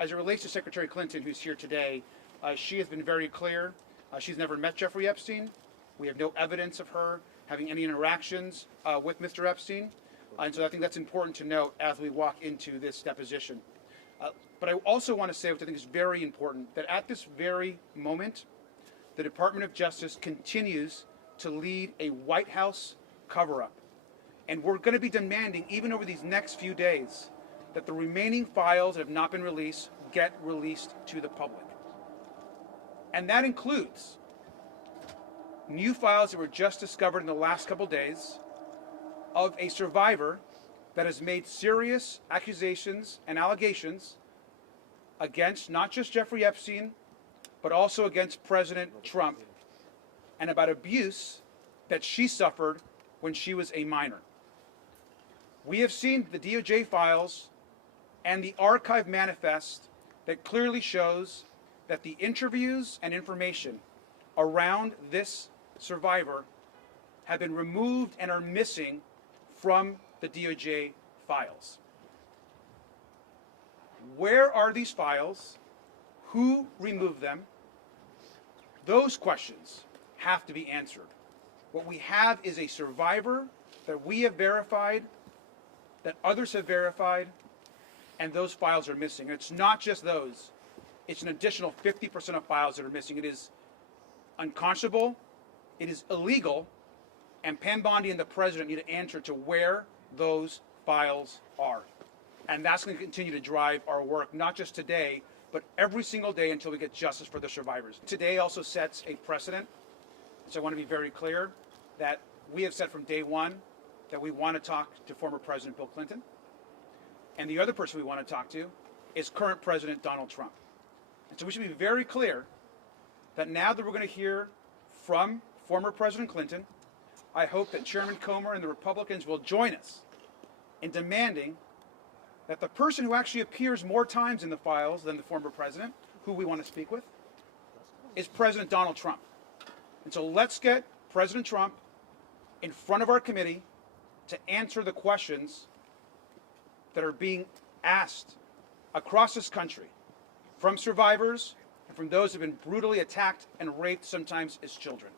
as it relates to Secretary Clinton, who's here today, she has been very clear. She's never met Jeffrey Epstein. We have no evidence of her having any interactions with Mr. Epstein. And so I think that's important to note as we walk into this deposition. But I also want to say, which I think is very important, that at this very moment, the Department of Justice continues to lead a White House cover-up. And we're going to be demanding, even over these next few days, that the remaining files that have not been released get released to the public. And that includes new files that were just discovered in the last couple days of a survivor that has made serious accusations and allegations against not just Jeffrey Epstein, but also against President Trump, and about abuse that she suffered when she was a minor. We have seen the DOJ files and the archive manifest that clearly shows that the interviews and information around this survivor have been removed and are missing from the DOJ files. Where are these files? Who removed them? Those questions have to be answered. What we have is a survivor that we have verified, that others have verified, and those files are missing. And it's not just those. It's an additional 50% of files that are missing. It is unconscionable, it is illegal, and Pam Bondi and the President need to answer to where those files are. And that's going to continue to drive our work, not just today, but every single day until we get justice for the survivors. Today also sets a precedent. So I want to be very clear that we have said from day one that we want to talk to former President Bill Clinton. And the other person we want to talk to is current President Donald Trump. And so we should be very clear that now that we're going to hear from former President Clinton, I hope that Chairman Comer and the Republicans will join us in demanding that the person who actually appears more times in the files than the former president, who we want to speak with, is President Donald Trump. And so let's get President Trump in front of our committee to answer the questions that are being asked across this country from survivors and from those who have been brutally attacked and raped, sometimes as children.